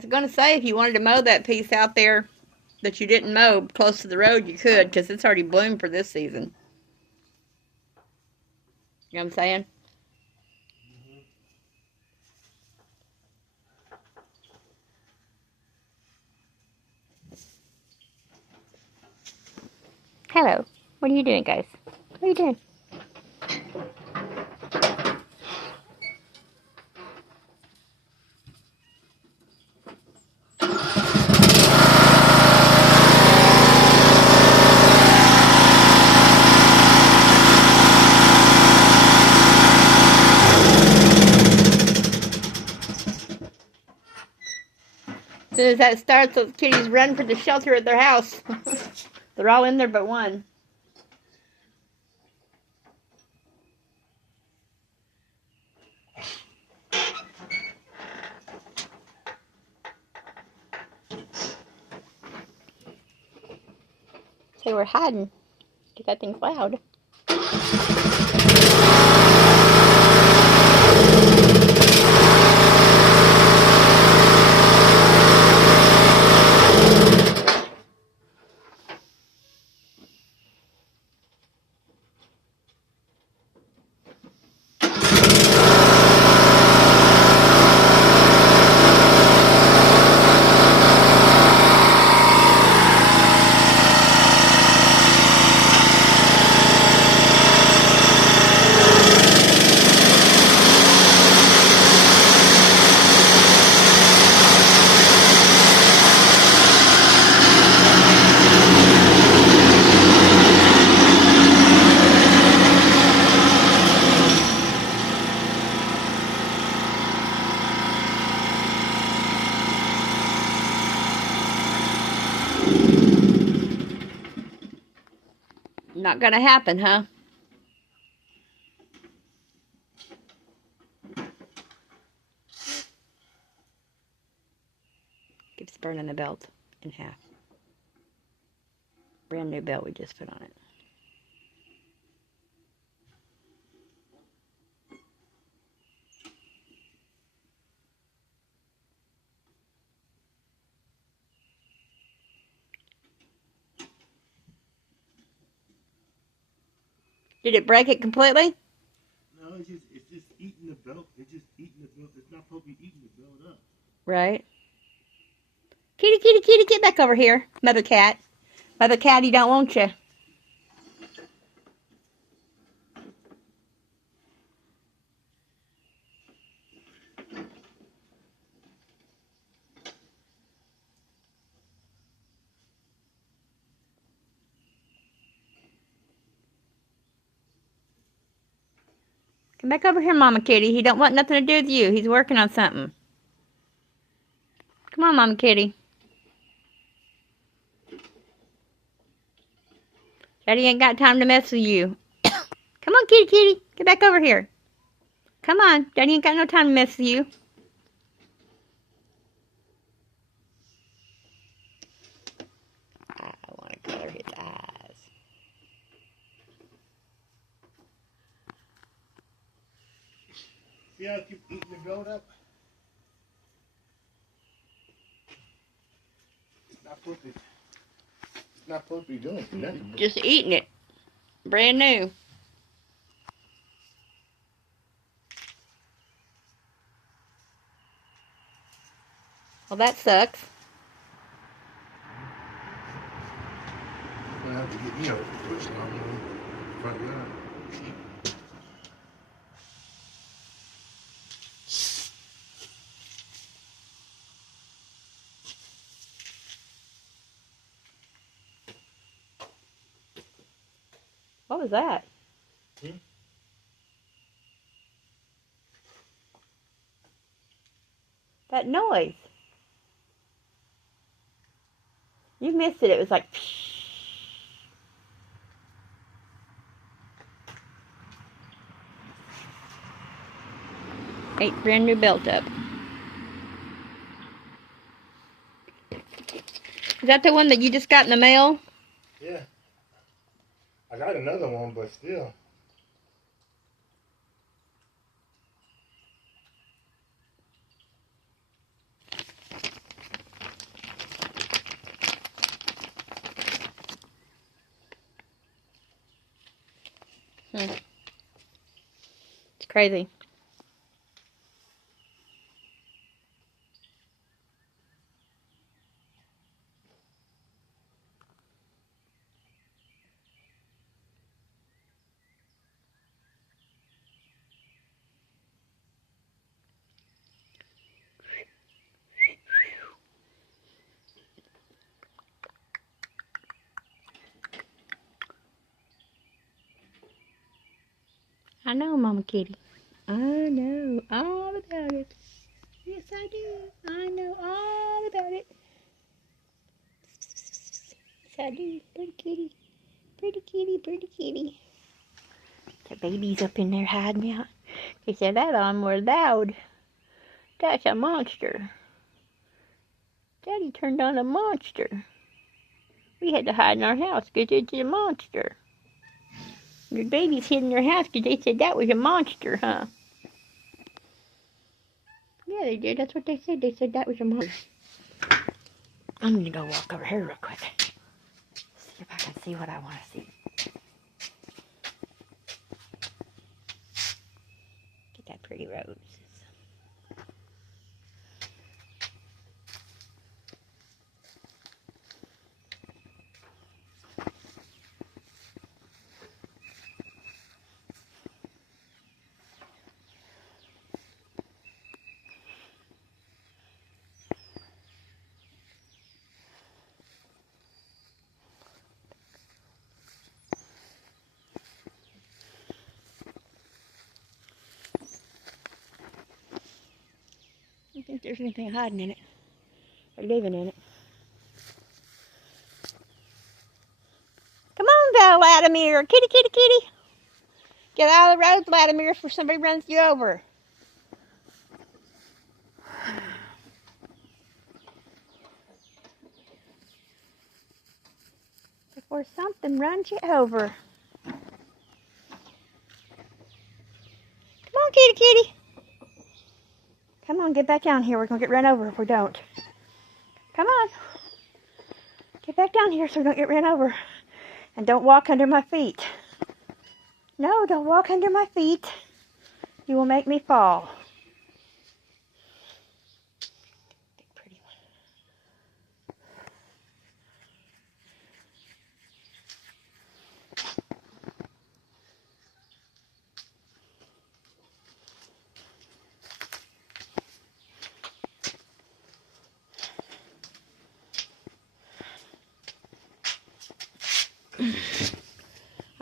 was going to say, if you wanted to mow that piece out there that you didn't mow close to the road, you could, because it's already bloomed for this season. You know what I'm saying? Hello. What are you doing, guys? What are you doing? As soon as that starts, those kitties run for the shelter at their house. They're all in there but one. Say we're hiding. Because that thing's loud. Not gonna happen, huh? Keeps burning the belt in half. Brand new belt we just put on it. Did it break it completely? No, it's just eating the belt. It's just eating the belt. It's not supposed to be eating the belt up. Right. Kitty, kitty, kitty, get back over here. Mother cat. Mother catty don't want you. Come back over here, Mama Kitty. He don't want nothing to do with you. He's working on something. Come on, Mama Kitty. Daddy ain't got time to mess with you. Come on, kitty, kitty. Get back over here. Come on. Daddy ain't got no time to mess with you. I want to color his eyes. See how I keep eating the belt up? It's not supposed to be doing nothing. Just eating it. Brand new. Well, that sucks. I'm gonna have to get, push lawnmower front yard. What was that? That noise. You missed it. It was like... brand new belt up. Is that the one that you just got in the mail? Yeah. I got another one, but still. It's crazy. I know, Mama Kitty. I know all about it. Yes, I do. I know all about it. Yes, I do. Pretty kitty. Pretty kitty, pretty kitty. The baby's up in there hiding out. He said that lawnmower loud. That's a monster. Daddy turned on a monster. We had to hide in our house because it's a monster. Your babies hid in your house because they said that was a monster, huh? Yeah, they did. That's what they said. They said that was a monster. I'm going to go walk over here real quick. See if I can see what I want to see. Get that pretty rose. I don't think there's anything hiding in it. Or living in it. Come on, Vladimir. Kitty, kitty, kitty. Get out of the road, Vladimir, before somebody runs you over. Before something runs you over. Come on, kitty, kitty. Come on, get back down here. We're going to get run over if we don't. Come on. Get back down here so we don't get ran over. And don't walk under my feet. No, don't walk under my feet. You will make me fall. Big pretty one.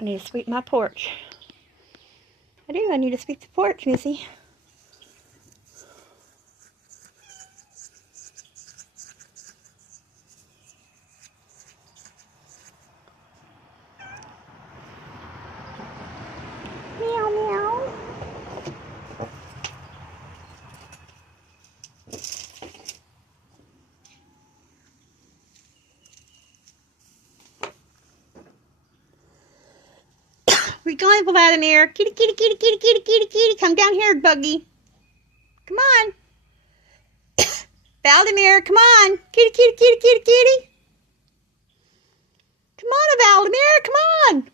I need to sweep my porch. I do. I need to sweep the porch, Missy. Meow, meow. Where you going, Vladimir? Kitty, kitty, kitty, kitty, kitty, kitty, kitty. Come down here, Buggy. Come on. Vladimir, come on. Kitty, kitty, kitty, kitty, kitty. Come on, Vladimir, come on.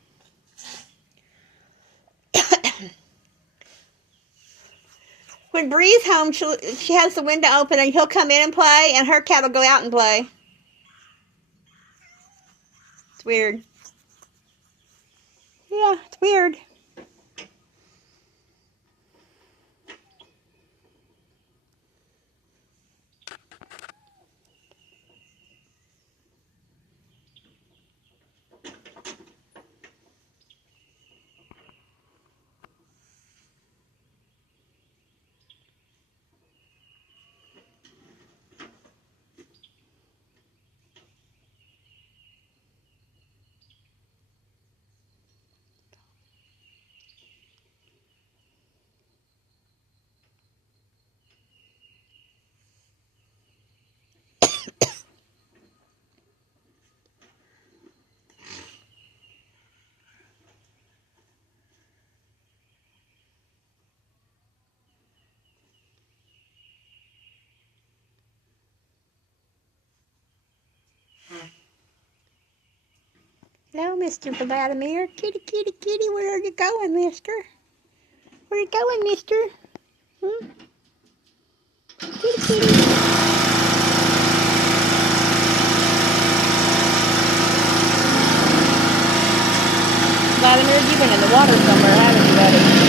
When Bree's home, she has the window open and he'll come in and play, and her cat will go out and play. It's weird. Yeah, it's weird. Hello, Mr. Vladimir. Kitty, kitty, kitty, where are you going, mister? Where are you going, mister? Hmm? Kitty, kitty. Vladimir, you've been in the water somewhere, haven't you, buddy?